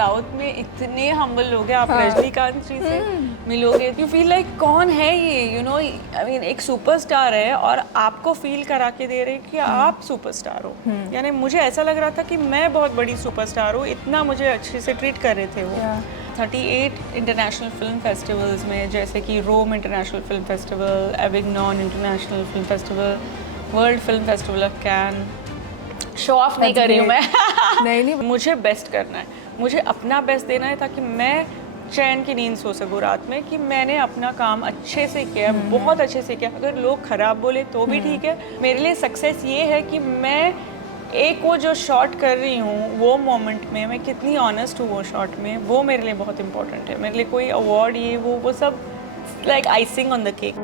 South में इतने humble लोग हैं, आप रजनीकांत जी से मिलोगे, यू फील लाइक कौन है ये, यू नो, आई मीन एक सुपरस्टार है और आपको फील करा के दे रहे कि आप सुपरस्टार हो। यानी मुझे ऐसा लग रहा था कि मैं बहुत बड़ी सुपरस्टार हूँ, इतना मुझे अच्छे से ट्रीट कर रहे थे वो। 38 इंटरनेशनल फिल्म फेस्टिवल्स में, जैसे कि Rome international film festival, Avignon international film festival, world film festival of Cannes. Show off नहीं कर रही हूँ मैं नहीं मुझे बेस्ट करना है, मुझे अपना बेस्ट देना है ताकि मैं चैन की नींद सो सकूँ रात में कि मैंने अपना काम अच्छे से किया, बहुत अच्छे से किया। अगर लोग खराब बोले तो भी ठीक है, मेरे लिए सक्सेस ये है कि मैं एक वो जो शॉट कर रही हूँ वो मोमेंट में मैं कितनी ऑनेस्ट हूँ वो शॉट में, वो मेरे लिए बहुत इंपॉर्टेंट है। मेरे लिए कोई अवार्ड ये वो सब like icing on the cake.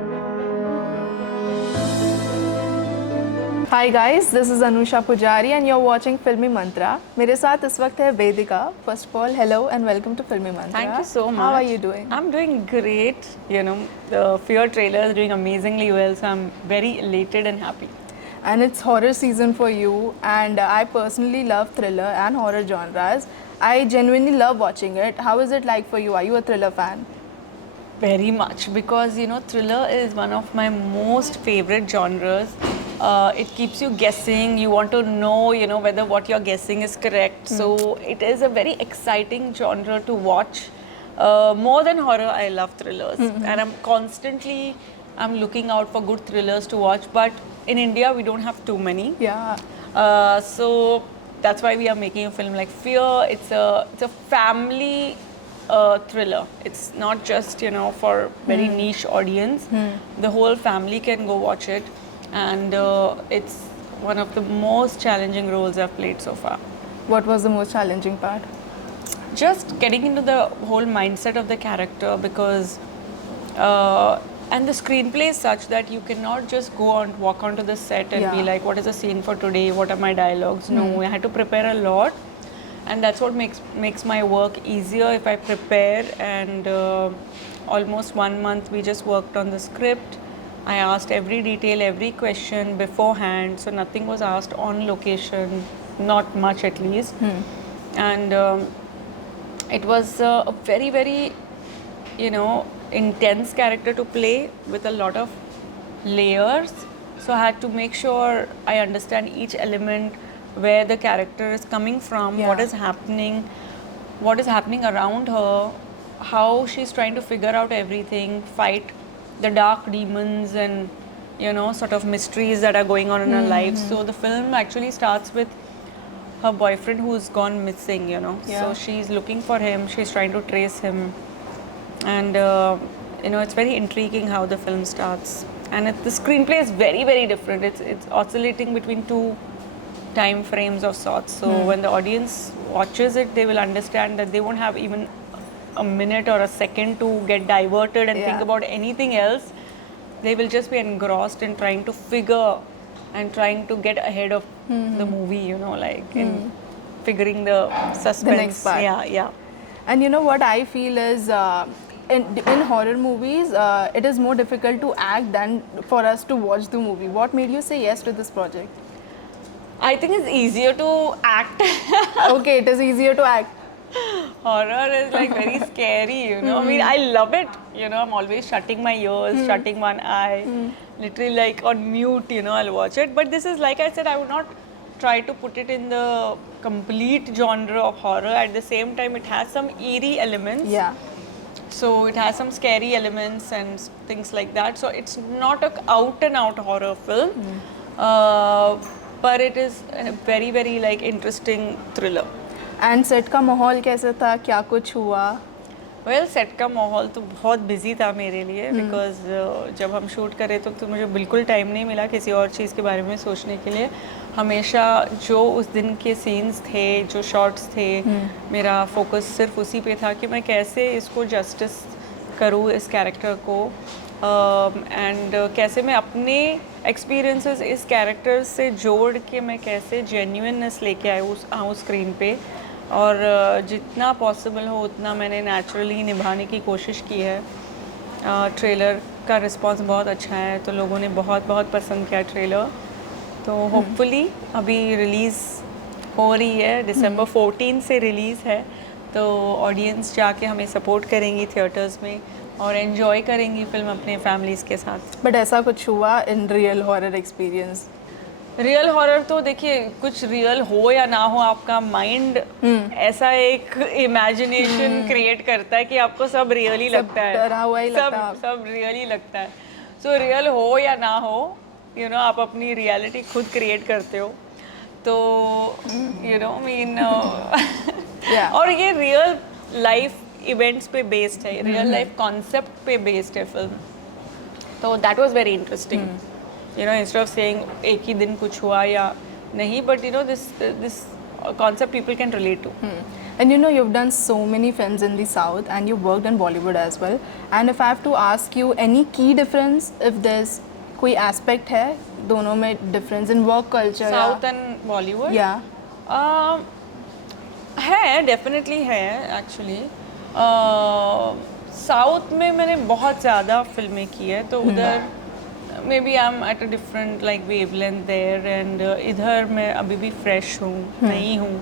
Hi guys, this is Anusha Pujari and you're watching Filmy Mantra. मेरे साथ इस वक्त है वेदिका. First of all, hello and welcome to Filmy Mantra. Thank you so much. How are you doing? I'm doing great. You know, the Fear trailer is doing amazingly well, so I'm very elated and happy. And it's horror season for you, and I personally love thriller and horror genres. I genuinely love watching it. How is it like for you? Are you a thriller fan? Very much, because you know, thriller is one of my most favorite genres. It keeps you guessing. You want to know, you know, whether what you're guessing is correct. So it is a very exciting genre to watch. More than horror, I love thrillers, and I'm looking out for good thrillers to watch. But in India, we don't have too many. Yeah. So that's why we are making a film like Fear. It's a family thriller. It's not just, you know, for very niche audience. The whole family can go watch it, and it's one of the most challenging roles I've played so far. What was the most challenging part? Just getting into the whole mindset of the character, because and the screenplay is such that you cannot just walk onto the set and be like, what is the scene for today, what are my dialogues? No, I had to prepare a lot, and that's what makes my work easier if I prepare. And almost 1 month we just worked on the script. I asked every detail, every question beforehand, so nothing was asked on location, not much at least. And it was a very, very, you know, intense character to play with a lot of layers. So I had to make sure I understand each element, where the character is coming from, what is happening around her, how she's trying to figure out everything, fight the dark demons and, you know, sort of mysteries that are going on in her life. So the film actually starts with her boyfriend who's gone missing, you know. So she's looking for him, she's trying to trace him, and you know, it's very intriguing how the film starts. And the screenplay is very, very different. It's oscillating between two time frames of sorts. So when the audience watches it, they will understand that they won't have even a minute or a second to get diverted and think about anything else. They will just be engrossed in trying to figure and trying to get ahead of the movie, you know, like in figuring the suspense. The next part. Yeah. And you know what I feel is in horror movies, it is more difficult to act than for us to watch the movie. What made you say yes to this project? I think it's easier to act. Okay, it is easier to act. Horror is like very scary, you know. I mean, I love it. You know, I'm always shutting my ears, shutting one eye, literally like on mute, you know, I'll watch it. But this is, like I said, I would not try to put it in the complete genre of horror. At the same time, it has some eerie elements. Yeah. So it has some scary elements and things like that. So it's not a out and out horror film, but it is a very, very like interesting thriller. And set का माहौल कैसा था, क्या कुछ हुआ? Well, set का माहौल तो बहुत बिजी था मेरे लिए, बिकॉज जब हम शूट कर रहे तो मुझे बिल्कुल टाइम नहीं मिला किसी और चीज़ के बारे में सोचने के लिए। हमेशा जो उस दिन के सीन्स थे, जो शॉट्स थे, मेरा फोकस सिर्फ उसी पे था कि मैं कैसे इसको जस्टिस करूँ इस कैरेक्टर को, एंड कैसे मैं अपने एक्सपीरियंसेस इस कैरेक्टर से जोड़ के मैं कैसे जेन्युइननेस लेके आऊँ स्क्रीन पे, और जितना पॉसिबल हो उतना मैंने नेचुरली निभाने की कोशिश की है। ट्रेलर का रिस्पांस बहुत अच्छा है, तो लोगों ने बहुत बहुत पसंद किया ट्रेलर। तो होपफुली अभी रिलीज़ हो रही है, दिसंबर 14 से रिलीज़ है, तो ऑडियंस जाके हमें सपोर्ट करेंगी थिएटर्स में और एंजॉय करेंगी फिल्म अपने फैमिलीज़ के साथ। बट ऐसा कुछ हुआ in real horror experience? Real horror तो देखिए, कुछ रियल हो या ना हो, आपका माइंड ऐसा एक इमेजिनेशन क्रिएट करता है कि आपको सब रियली लगता है, डरा हुआ ही लगता है। सब रियली लगता है। सो रियल हो या ना हो, यू नो, आप अपनी रियलिटी खुद क्रिएट करते हो। तो यू नो मीन और ये रियल लाइफ इवेंट्स पे बेस्ड है, रियल लाइफ कॉन्सेप्ट पे बेस्ड है फिल्म। तो that was very interesting, you know, instead of saying एक ही दिन कुछ हुआ या नहीं, but you know, this concept people can relate to. And you know, you've done so many films in the South and you worked in Bollywood as well. And if I have to ask you any key difference, if there's कोई aspect है दोनों में difference in work culture? South and Bollywood? Yeah. है, definitely है actually. South में मैंने बहुत ज़्यादा फिल्में की है, तो उधर maybe I'm at a different like wavelength there, and इधर मैं अभी भी fresh हूँ, नई हूँ,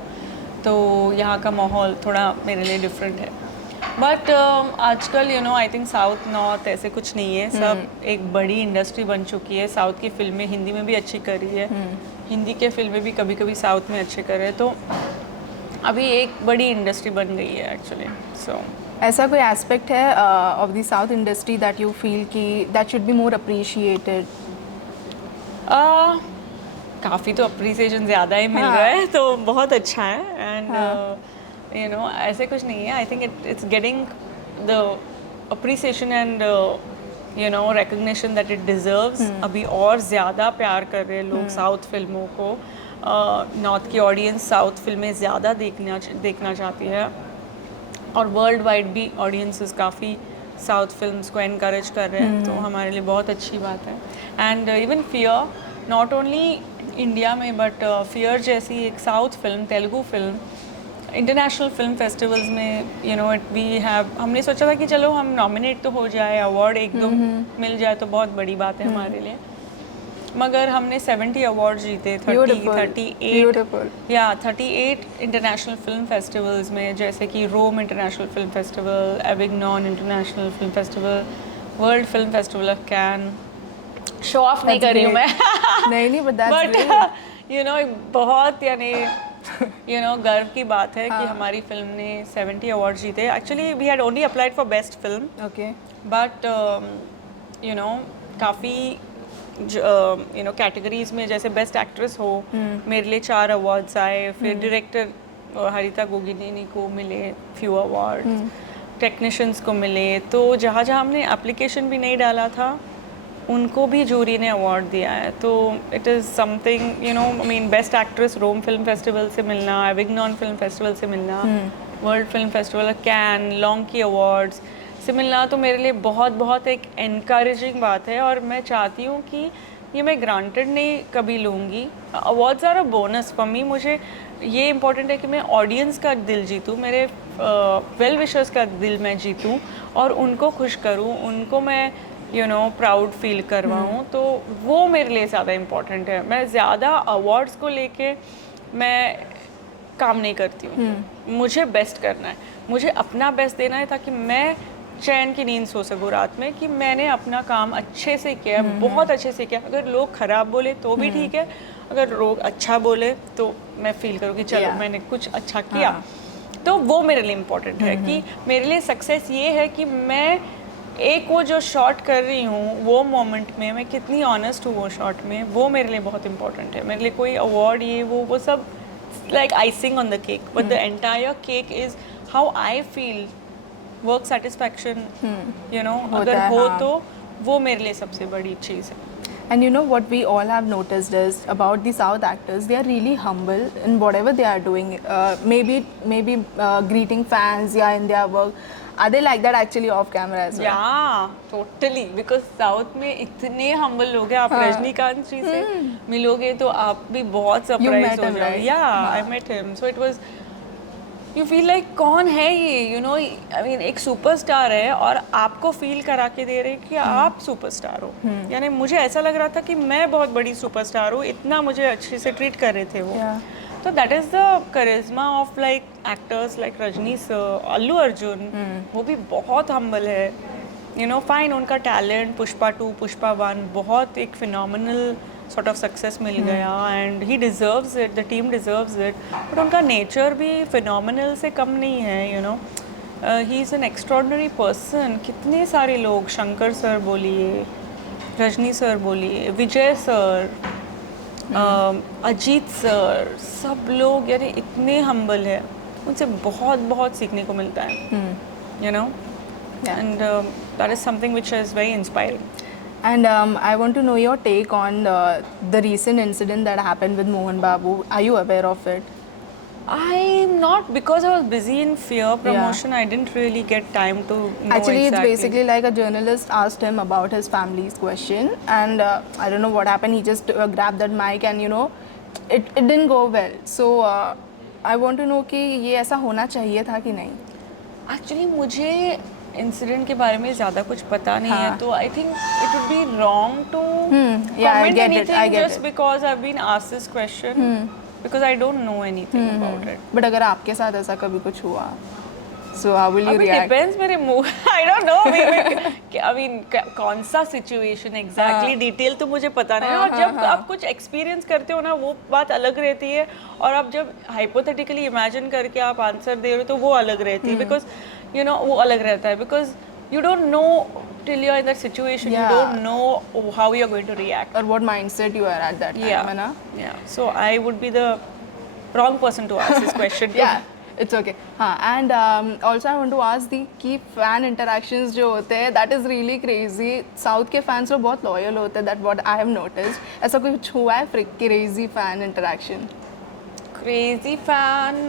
तो यहाँ का माहौल थोड़ा मेरे लिए different है। But आजकल you know, I think South North ऐसे कुछ नहीं है, सब एक बड़ी इंडस्ट्री बन चुकी है। साउथ की फिल्में हिंदी में भी अच्छी कर रही है, हिंदी के फिल्में भी कभी कभी साउथ में अच्छे कर रहे हैं, तो अभी एक बड़ी इंडस्ट्री बन गई है एक्चुअली। सो ऐसा कोई एस्पेक्ट है of the south industry that you feel कि that should be more appreciated? काफ़ी तो अप्रिसिएशन ज़्यादा ही मिल रहा है, तो बहुत अच्छा है। एंड यू नो, ऐसे कुछ नहीं है। I think it's getting the appreciation and you know recognition that it deserves. अभी और ज़्यादा प्यार कर रहे हैं लोग साउथ फिल्मों को। नॉर्थ की ऑडियंस साउथ फिल्में ज़्यादा देखना चाहती है, और वर्ल्ड वाइड भी ऑडियंसेस काफ़ी साउथ फिल्म्स को एनकरेज कर रहे हैं, तो हमारे लिए बहुत अच्छी बात है। And even Fear, not only India में, बट फियर जैसी एक south film, Telugu film, international film festivals में you know it we have, हमने सोचा था कि चलो हम नॉमिनेट तो हो जाए, अवार्ड एक दो मिल जाए तो बहुत बड़ी बात है हमारे लिए। मगर हमने 70 अवार्ड जीते, 38 इंटरनेशनल फिल्म फेस्टिवल्स में, जैसे कि Rome international film festival, Avignon international film festival, world film festival of Cannes. Show off नहीं कर रही हूँ मैं नहीं बट यू नो बहुत यानी यू नो गर्व की बात है कि हमारी फिल्म ने 70 अवार्ड जीते। Actually we had only applied for best film, okay, but you know काफ़ी यू नो कैटेगरीज में, जैसे बेस्ट एक्ट्रेस हो, मेरे लिए 4 अवार्ड्स आए। फिर डायरेक्टर हरिता गोगिनी को मिले फ्यू अवार्ड्स, टेक्नीशियंस को मिले। तो जहाँ जहाँ हमने एप्लीकेशन भी नहीं डाला था उनको भी जूरी ने अवार्ड दिया है। तो it is something, you know, I mean best actress Rome film festival से मिलना, एविग्नॉन फिल्म फेस्टिवल से मिलना, वर्ल्ड फिल्म फेस्टिवल कैन, लॉन्ग की अवार्ड्स से मिलना, तो मेरे लिए बहुत बहुत एक एनकरेजिंग बात है। और मैं चाहती हूँ कि ये मैं ग्रांटेड नहीं कभी लूँगी। Awards are a bonus for me. मुझे ये इम्पोर्टेंट है कि मैं ऑडियंस का दिल जीतूँ, मेरे वेल विशर्स का दिल मैं जीतूँ और उनको खुश करूँ, उनको मैं यू नो प्राउड फील करवाऊँ। तो वो मेरे लिए ज़्यादा इम्पोर्टेंट है। मैं ज़्यादा अवार्ड्स को लेके मैं काम नहीं करती हूँ। मुझे बेस्ट करना है, मुझे अपना बेस्ट देना है, ताकि मैं चैन की नींद सो सकूँ रात में कि मैंने अपना काम अच्छे से किया, बहुत अच्छे से किया। अगर लोग ख़राब बोले तो भी ठीक है, अगर लोग अच्छा बोले तो मैं फील करूँ कि चलो मैंने कुछ अच्छा किया। तो वो मेरे लिए इम्पोर्टेंट है कि मेरे लिए सक्सेस ये है कि मैं एक वो जो शॉट कर रही हूँ वो मोमेंट में मैं कितनी ऑनेस्ट हूँ वो शॉट में, वो मेरे लिए बहुत इंपॉर्टेंट है। मेरे लिए कोई अवार्ड ये वो सब like icing on the cake, but the entire cake is how I feel, work satisfaction, you know, अगर हो तो वो मेरे लिए सबसे बड़ी चीज़ है। And you know what we all have noticed is about the South actors, they are really humble in whatever they are doing. Maybe greeting fans, yeah, in their work. Are they like that actually off camera as well? Yeah, totally. Because South में इतने humble लोग हैं, आप रजनीकांत जी से मिलोगे तो आप भी बहुत surprise हो जाओगे। Yeah, I met him. So it was, you feel like कौन है ये, you know, I mean एक सुपरस्टार है और आपको फील करा के दे रहे कि आप सुपरस्टार हो। यानी मुझे ऐसा लग रहा था कि मैं बहुत बड़ी सुपरस्टार हूँ, इतना मुझे अच्छे से ट्रीट कर रहे थे वो। So that is the charisma of like actors like Rajni sir, Allu Arjun. वो भी बहुत humble है. You know, fine उनका talent पुष्पा 2, पुष्पा 1 बहुत एक phenomenal sort of success मिल गया and he deserves it, the team deserves it. But उनका nature भी phenomenal से कम नहीं है, you know. He is an extraordinary person. कितने सारे लोग, शंकर सर बोलिए, रजनी सर बोलिए, विजय सर, अजीत सर, सब लोग यानी इतने हम्बल है, उनसे बहुत बहुत सीखने को मिलता है, you know, and that is something which is very inspiring. And I want to know your take on the recent incident that happened with Mohan Babu. Are you aware of it? I'm not, because I was busy in fear promotion. I didn't really get time to know Actually, exactly. it's basically like a journalist asked him about his family's question, and I don't know what happened. He just grabbed that mic, and you know, it didn't go well. So I want to know कि ये ऐसा होना चाहिए था कि नहीं? Actually, मुझे incident के बारे में ज़्यादा कुछ पता नहीं है, तो I think it would be wrong to comment anything just because I have been asked this question, because I don't know anything about it. But अगर आपके साथ ऐसा कभी कुछ हुआ, so how will you react? Depends मेरे mood, I don't no, I mean कौन सा सिचुएशन एग्जैक्टली डिटेल तो मुझे पता नहीं है. और जब आप कुछ एक्सपीरियंस करते हो ना, वो बात अलग रहती है, और आप जब हाइपोथेटिकली इमेजिन करके आप आंसर दे रहे हो तो वो अलग रहती है, बिकॉज you know वो अलग रहता है, because you don't know till you're in that situation. You don't know how you're going to react or what mindset you are at that time. Yeah, है ना? yeah. So I would be the wrong person to ask this question. Yeah, it's okay. हाँ, and also I want to ask the कि fan interactions जो होते हैं, that is really crazy. South के fans लोग बहुत loyal होते हैं, that what I have noticed. ऐसा कुछ हुआ है crazy fan interaction? Crazy fan.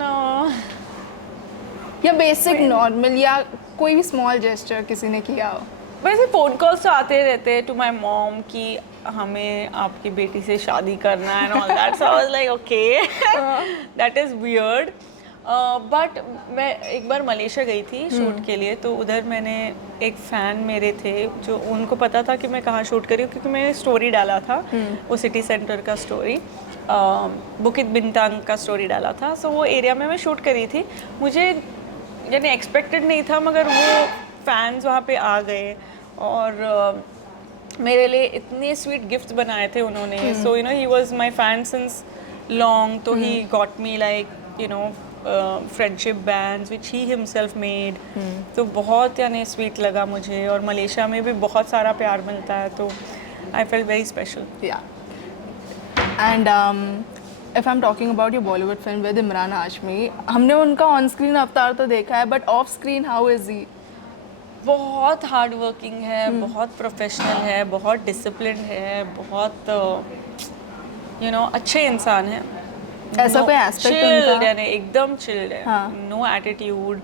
या बेसिक नॉर्मल या कोई भी स्मॉल जेस्चर किसी ने किया हो? वैसे फ़ोन कॉल्स तो आते रहते हैं टू माई मॉम कि हमें आपकी बेटी से शादी करना है and all that. So I was like okay, that is weird. But मैं एक बार मलेशिया गई थी शूट के लिए, तो उधर मैंने एक फ़ैन मेरे थे जो उनको पता था कि मैं कहाँ शूट कर रही हूँ, क्योंकि मैंने स्टोरी डाला था, वो सिटी सेंटर का स्टोरी, बुकित बिंतांग का स्टोरी डाला था. सो वो एरिया में मैं शूट करी थी. मुझे यानी एक्सपेक्टेड नहीं था, मगर वो फैंस वहाँ पे आ गए और मेरे लिए इतने स्वीट गिफ्ट्स बनाए थे उन्होंने. So you know he was my fan since long, तो he got me like you know friendship bands which he himself made. तो बहुत यानी स्वीट लगा मुझे, और मलेशिया में भी बहुत सारा प्यार मिलता है, तो आई फेल्ट वेरी स्पेशल. या and if I'm talking about your Bollywood film with Imran Hashmi, हमने उनका ऑन स्क्रीन अवतार तो देखा है, but of screen how is he? बहुत हार्ड वर्किंग है, बहुत प्रोफेशनल है, बहुत डिसिप्लिन है, बहुत यू नो अच्छे इंसान है. ऐसा कोई एस्पेक्ट उनका? यानी एकदम चिल्ड है, नो एटीट्यूड.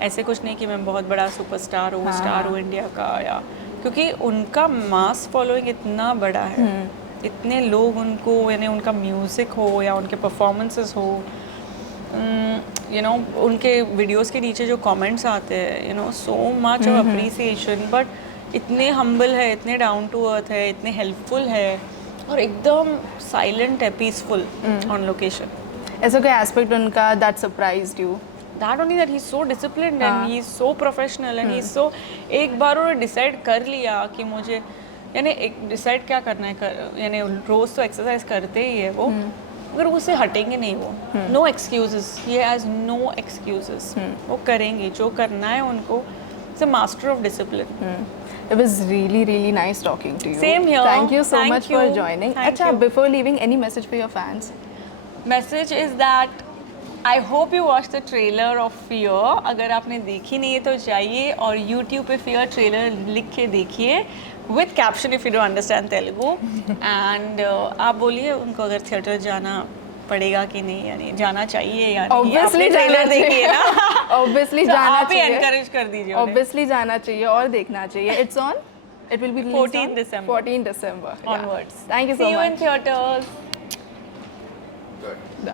ऐसे कुछ नहीं कि मैं बहुत बड़ा सुपरस्टार हूँ, स्टार हूँ इंडिया का, या क्योंकि उनका मास फॉलोइंग इतना बड़ा है, इतने लोग उनको यानी उनका म्यूज़िक हो या उनके परफॉर्मेंसेस हो, यू नो उनके वीडियोस के नीचे जो कमेंट्स आते हैं, you know so much of appreciation. But इतने हम्बल है, इतने डाउन टू अर्थ है, इतने हेल्पफुल है, और एकदम साइलेंट है, पीसफुल ऑन लोकेशन. ऐसा कोई एस्पेक्ट उनका that surprised you? That only that he's so disciplined and he's so professional and he's so, एक बार उन्होंने डिसाइड कर लिया कि मुझे यानी एक डिसाइड क्या करना है, यानी रोज़ तो एक्सरसाइज करते ही है वो, मगर उससे हटेंगे नहीं वो. No excuses, he has no excuses. वो करेंगे जो करना है उनको. It's a master of discipline. It was really, really nice talking to you. Same here. Thank you so Thank much you. for joining. अच्छा, before leaving, any message for your fans? Message is that I hope you watched the trailer of Fear. अगर आपने देखी नहीं है तो जाइए और YouTube पे Fear ट्रेलर लिख के देखिए, with caption if you don't understand Telugu. And आप बोलिए उनको अगर थिएटर जाना पड़ेगा कि नहीं, यानी जाना चाहिए या नहीं. Obviously जाना चाहिए ना. Obviously जाना चाहिए. आप ही encourage कर दीजिए. Obviously जाना चाहिए और देखना चाहिए. It's on. It will be released 14 December. 14 December onwards. Thank you so much. See you in theaters. Good.